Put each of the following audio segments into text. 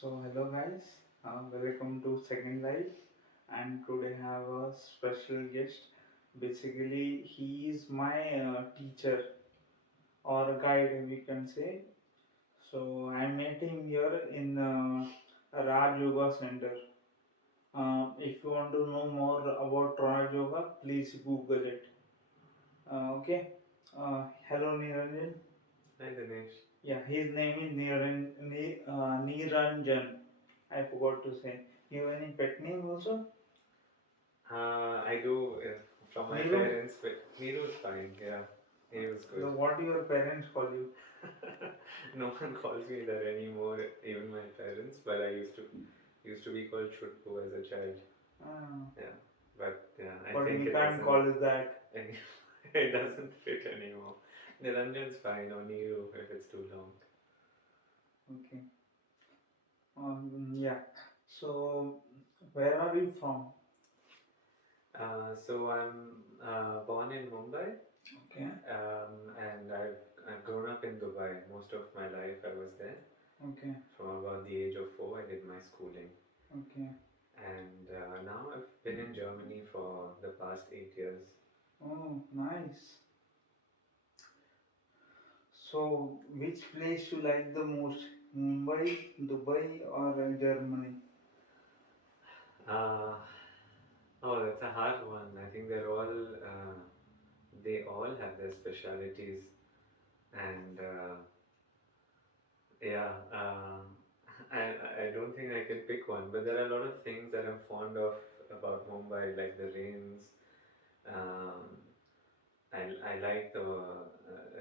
So hello guys, welcome to Second Life, and today I have a special guest. Basically, he is my teacher or guide, we can say. So I met him here in Raj Yoga Center. If you want to know more about Raj Yoga, please Google it. Okay. Hello Niranjan. Hi Dinesh. Yeah, his name is Niranjan. I forgot to say. You have any pet name also? I do from my Niru? parents, but Niru is fine. Yeah, Niru is good. What do your parents call you? No one calls me that anymore, even my parents. But I used to be called Chutpu as a child. Ah, Yeah, but yeah, I but think we it can't doesn't call it that. any, it doesn't fit anymore. Niranjan's fine or Niru if it's too long. Okay. Yeah. So, where are you from? So I'm born in Mumbai, Okay. and I've grown up in Dubai. Most of my life I was there. Okay. From about the age of 4, I did my schooling. Okay. And now I've been in Germany for the past 8 years. Oh, nice. So, which place you like the most? Mumbai, Dubai, or Germany? Uh, oh, that's a hard one. I think they all have their specialities. And yeah, I don't think I can pick one, but there are a lot of things that I'm fond of about Mumbai, like the rains. Um, I like the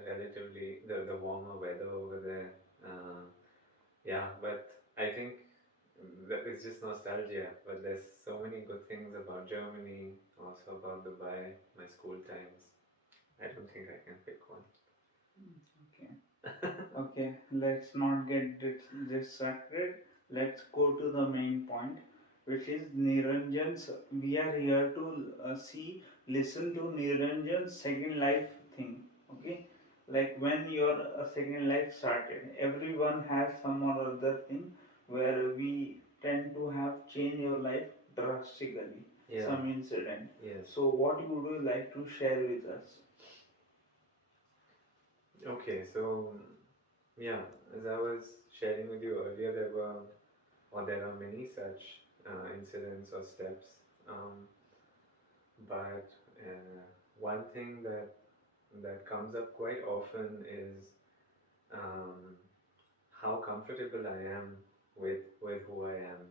relatively the warmer weather over there. Yeah, but I think that is just nostalgia. But there's so many good things about Germany, also about Dubai, my school times. I don't think I can pick one. Okay. Okay, let's not get distracted. Let's go to the main point, which is Niranjan's. We are here to listen to Niranjan's second life thing. Okay, like when your second life started, everyone has some or other thing where we tend to have changed your life drastically. Yeah. Some incident. Yes. So, what would you like to share with us? Okay. So yeah, as I was sharing with you earlier, there are many such incidents or steps. Um, but one thing that comes up quite often is um, how comfortable I am with who I am.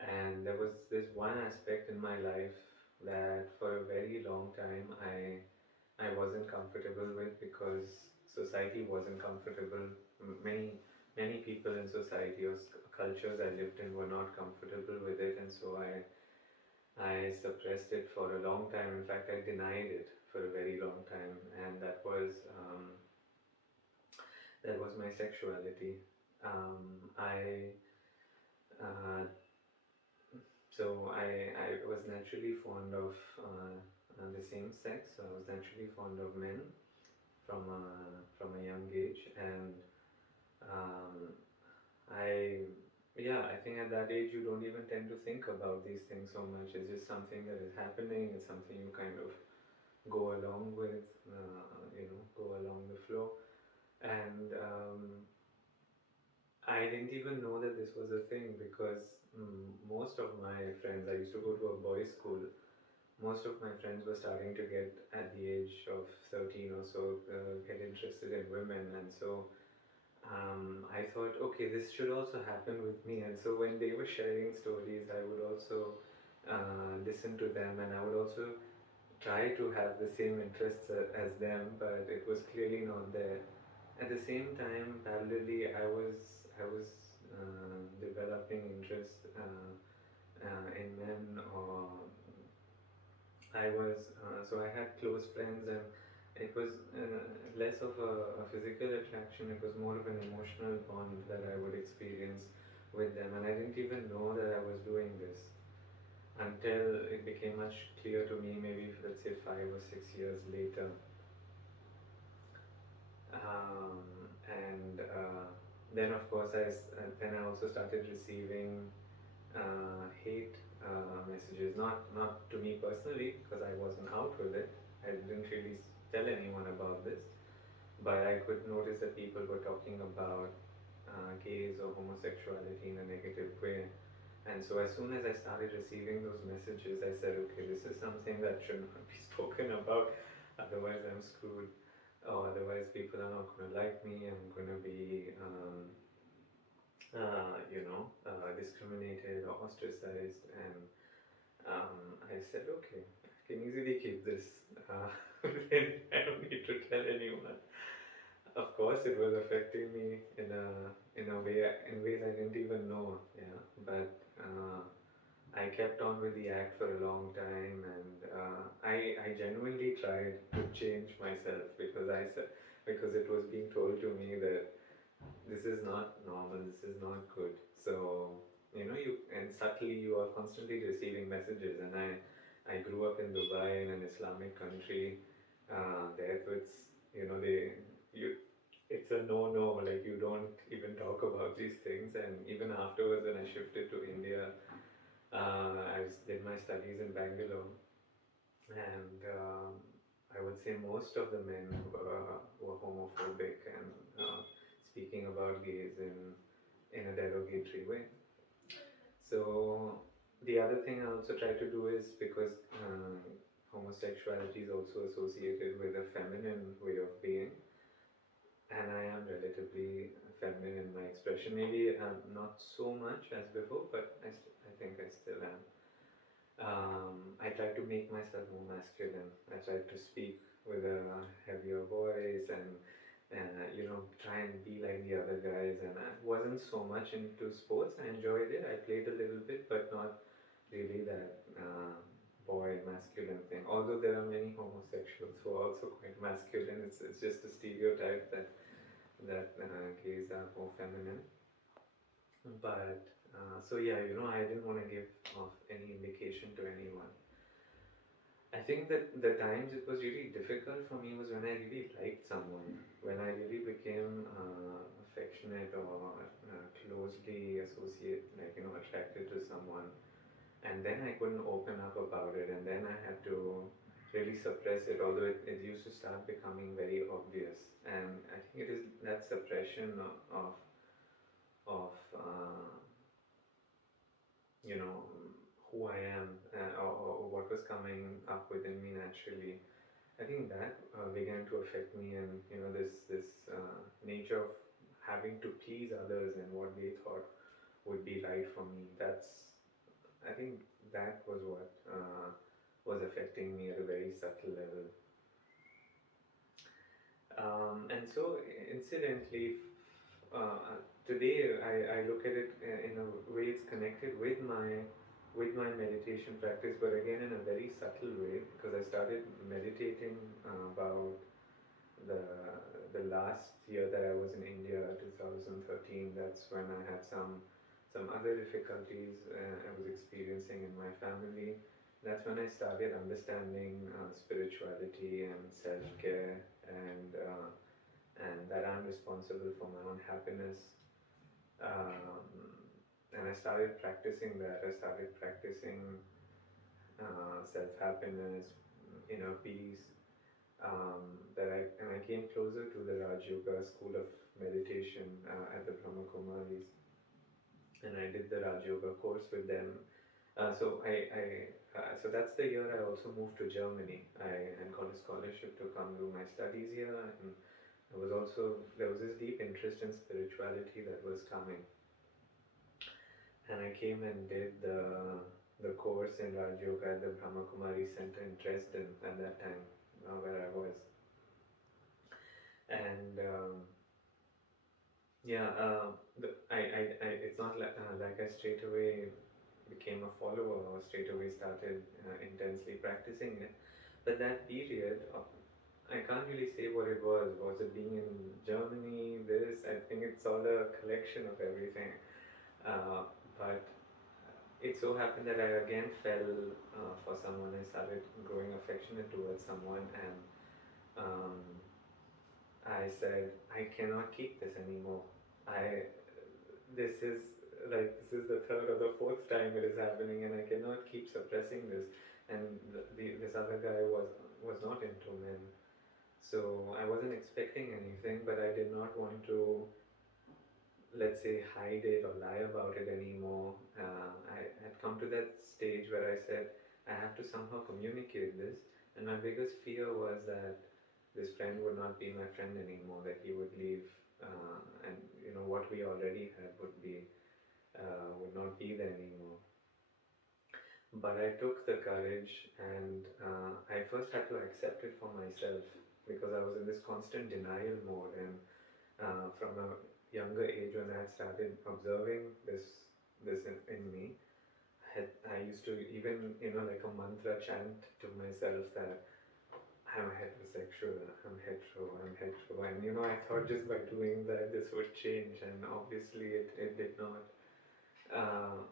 And there was this one aspect in my life that for a very long time I wasn't comfortable with because society wasn't comfortable. Many people in society or cultures I lived in were not comfortable with it, and so I suppressed it for a long time. In fact, I denied it for a very long time, and that was my sexuality. I uh, I was naturally fond of the same sex. So I was naturally fond of men from a young age, and um, I yeah, I think at that age you don't even tend to think about these things so much. It's just something that is happening. It's something you kind of go along with, go along the flow. And I didn't even know that this was a thing because most of my friends, I used to go to a boys' school. Most of my friends were starting to get, at the age of 13 or so, get interested in women. And so I thought, okay, this should also happen with me. And so when they were sharing stories, I would also listen to them, and I would also try to have the same interests as them, but it was clearly not there. At the same time, parallelly, I was developing interest in men, or so I had close friends, and it was less of a physical attraction. It was more of an emotional bond that I would experience with them, and I didn't even know that I was doing this until it became much clear to me. Maybe let's say 5 or 6 years later, and Then of course then I also started receiving hate messages, not to me personally because I wasn't out with it. I didn't really tell anyone about this, but I could notice that people were talking about gays or homosexuality in a negative way. And so as soon as I started receiving those messages, I said, okay, this is something that should not be spoken about, otherwise I'm screwed. Or otherwise people are not going to like me. I'm going to be discriminated or ostracized. And I said, okay, I can easily keep this. Then I don't need to tell anyone. Of course, it was affecting me in a way, in ways I didn't even know. Yeah, but I kept on with the act for a long time, and I genuinely tried to change myself because it was being told to me that this is not normal, this is not good. So you and subtly you are constantly receiving messages, and I grew up in Dubai in an Islamic country. There it's they you it's a no, like you don't even talk about these things. And even afterwards when I shifted to India, did my studies in Bangalore, and I would say most of the men were homophobic and speaking about gays in a derogatory way. So the other thing I also try to do is because homosexuality is also associated with a feminine way of being, and I am relatively feminine in my expression. Maybe not so much as before, but I think I still am. I try to make myself more masculine. I try to speak with a heavier voice and try and be like the other guys. And I wasn't so much into sports. I enjoyed it. I played a little bit, but not really that boy masculine thing. Although there are many homosexuals who are also quite masculine. It's just a stereotype that gays are more feminine. But so yeah, I didn't want to give off any indication to anyone. I think that the times it was really difficult for me was when I really liked someone, when I really became affectionate or closely attracted to someone, and then I couldn't open up about it, and then I had to really suppress it. Although it used to start becoming very obvious, and I think it is that suppression of you know who I am, or what was coming up within me naturally. I think that began to affect me, and this nature of having to please others and what they thought would be right for me. I think that was what was affecting me at a very subtle level. And so, incidentally, today I look at it in a way it's connected with my meditation practice, but again in a very subtle way because I started meditating about the the last year that I was in India, 2013. That's when I had some other difficulties I was experiencing in my family. That's when I started understanding spirituality and self care, and that I'm responsible for my own happiness. Um, and I started practicing that. I started practicing self happiness, inner peace. And I came closer to the Raj Yoga school of meditation at the Brahma Kumaris, and I did the Raj Yoga course with them. So that's the year I also moved to Germany. I got a scholarship to come do my studies here, and there was this deep interest in spirituality that was coming, and I came and did the course in Raj Yoga at the Brahma Kumari Center in Dresden at that time, where I was, and yeah, it's not like I straight away became a follower or straight away started intensely practicing it, but that period of I can't really say what it was. Was it being in Germany? This, I think it's all a collection of everything. But it so happened that I again fell for someone. I started growing affectionate towards someone, and I said, I cannot keep this anymore. I this is this is the third or the fourth time it is happening, and I cannot keep suppressing this. And this other guy was not into men, so I wasn't expecting anything, but I did not want to, let's say, hide it or lie about it anymore. I had come to that stage where I said I have to somehow communicate this, and my biggest fear was that this friend would not be my friend anymore, that he would leave, and what we already had would not be there anymore. But I took the courage, and I first had to accept it for myself, because I was in this constant denial mode. And from a younger age, when I had started observing this in me, I used to even, like a mantra, chant to myself that I'm heterosexual, I'm hetero. And I thought just by doing that this would change, and obviously it did not. Uh,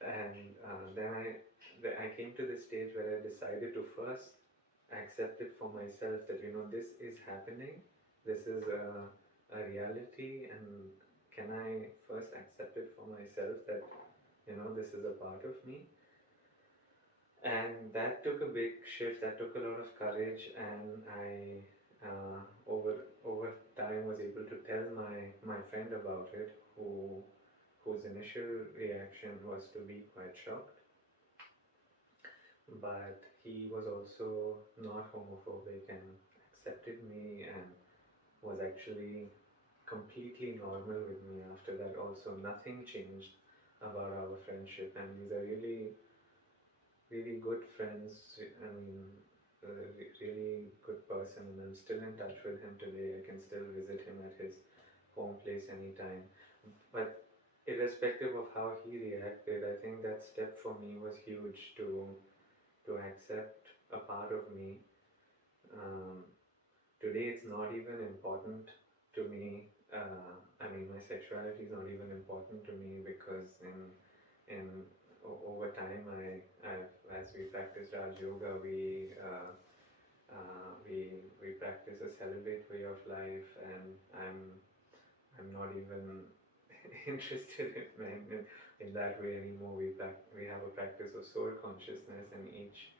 and then I came to this stage where I decided to first accept it for myself, that this is happening, this is a reality, and can I first accept it for myself that this is a part of me. And that took a big shift, that took a lot of courage, and I over time was able to tell my friend about it, whose initial reaction was to be quite shocked, but he was also not homophobic and accepted me, and was actually completely normal with me after that. Also, nothing changed about our friendship, and he's a really, really good friends. I mean, a really good person, and I'm still in touch with him today. I can still visit him at his home place anytime. But irrespective of how he reacted, I think that step for me was huge, to accept a part of me. Um, Today, it's not even important to me. I mean, my sexuality is not even important to me, because over time, as we practice Raj Yoga, we practice a celibate way of life, and I'm not even interested in that way anymore. We have a practice of soul consciousness, and each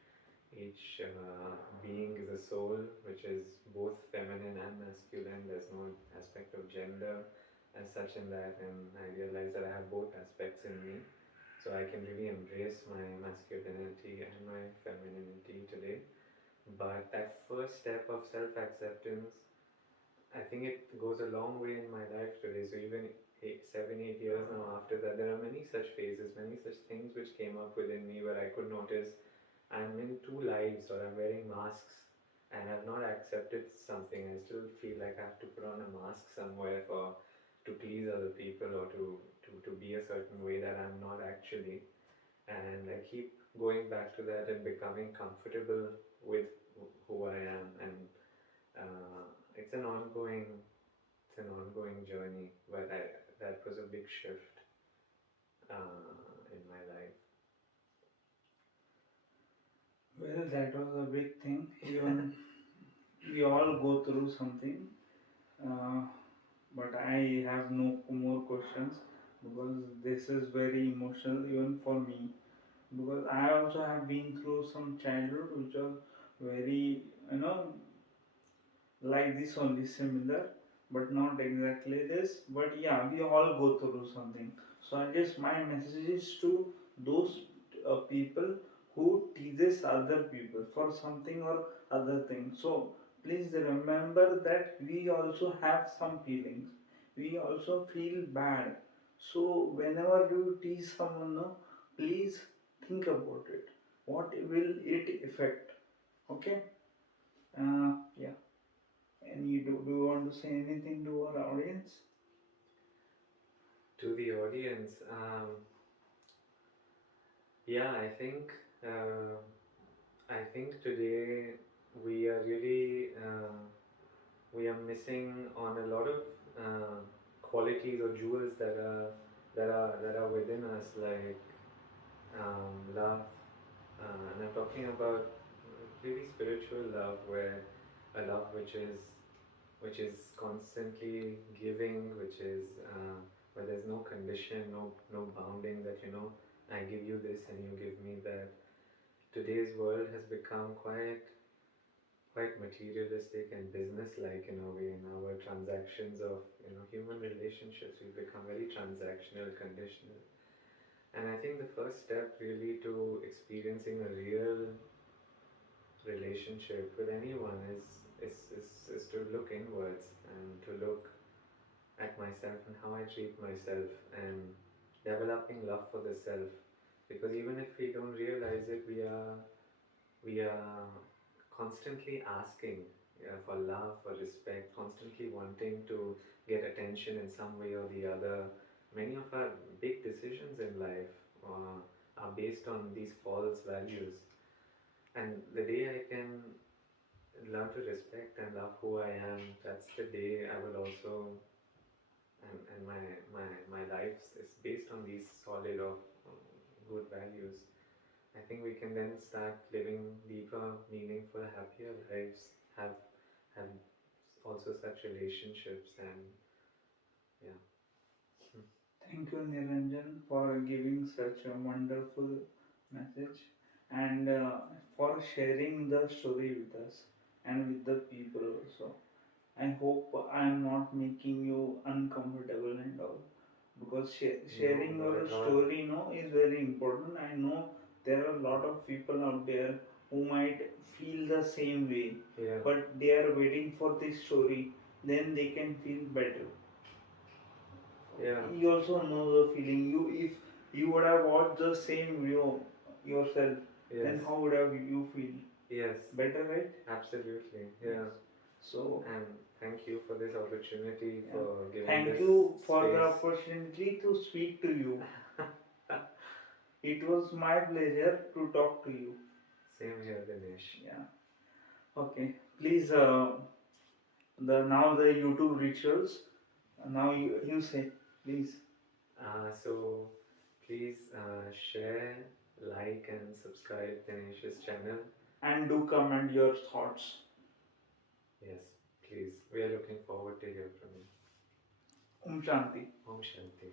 being is a soul, which is both feminine and masculine. There's no aspect of gender as such in that, and I realize that I have both aspects in me, so I can really embrace my masculinity and my femininity today. But that first step of self-acceptance, I think it goes a long way in my life today. So even 7, 8 years now after that, there are many such phases, many such things which came up within me where I could notice I'm in two lives, or I'm wearing masks, and I've not accepted something. I still feel like I have to put on a mask somewhere to please other people, or to be a certain way that I'm not actually. And I keep going back to that and becoming comfortable with who I am. And uh, it's an ongoing it's an ongoing journey, but that was a big shift in my life. Well, that was a big thing. Even we all go through something, uh, but I have no more questions because this is very emotional even for me. Because I also have been through some childhood which was very, you know, like this only similar, but not exactly this. But yeah, we all go through something. So I guess my message is to those people who teases other people for something or other thing. So please remember that we also have some feelings, we also feel bad. So whenever you tease someone, no, please think about it, what will it affect. Okay. Yeah. Any do you want to say anything to our audience? To the audience, yeah, uh, I think today we are really we are missing on a lot of uh, qualities or jewels that are within us, like love, and I'm talking about really spiritual love, where a love which is constantly giving, which is where there's no condition, no bounding that I give you this and you give me that. Today's world has become quite materialistic and business-like in a way. In our transactions of human relationships, we've become very transactional, conditional. And I think the first step really to experiencing a real relationship with anyone is to look inwards and to look at myself and how I treat myself and developing love for the self. Because even if we don't realize it, we are constantly asking for love, for respect, constantly wanting to get attention in some way or the other. Many of our big decisions in life are based on these false values. And the day I can learn to respect and love who I am, that's the day I will also, and my life is based on these solid or good values. I think we can then start living deeper, meaningful, happier lives, have also such relationships and yeah. Thank you, Niranjan, for giving such a wonderful message and for sharing the story with us and with the people also. I hope I'm not making you uncomfortable and all because No, sharing not your at all. story is very important. I know there are a lot of people out there who might feel the same way, Yeah, but they are waiting for this story, then they can feel better. yeah, You also know the feeling. You if you would have watched the same video yourself, yes, then how would have you feel? yes, Better, right? absolutely, Yes. yeah. So And thank you for this opportunity, yeah. for giving Thank this you for the space. opportunity to speak to you. It was my pleasure to talk to you. Same here, Dinesh. Yeah. Okay. Please, the now the YouTube rituals. Now you say, please, So please share, like, and subscribe Dinesh's channel. and do comment your thoughts. Yes, please. We are looking forward to hear from you. Shanti. Om Shanti.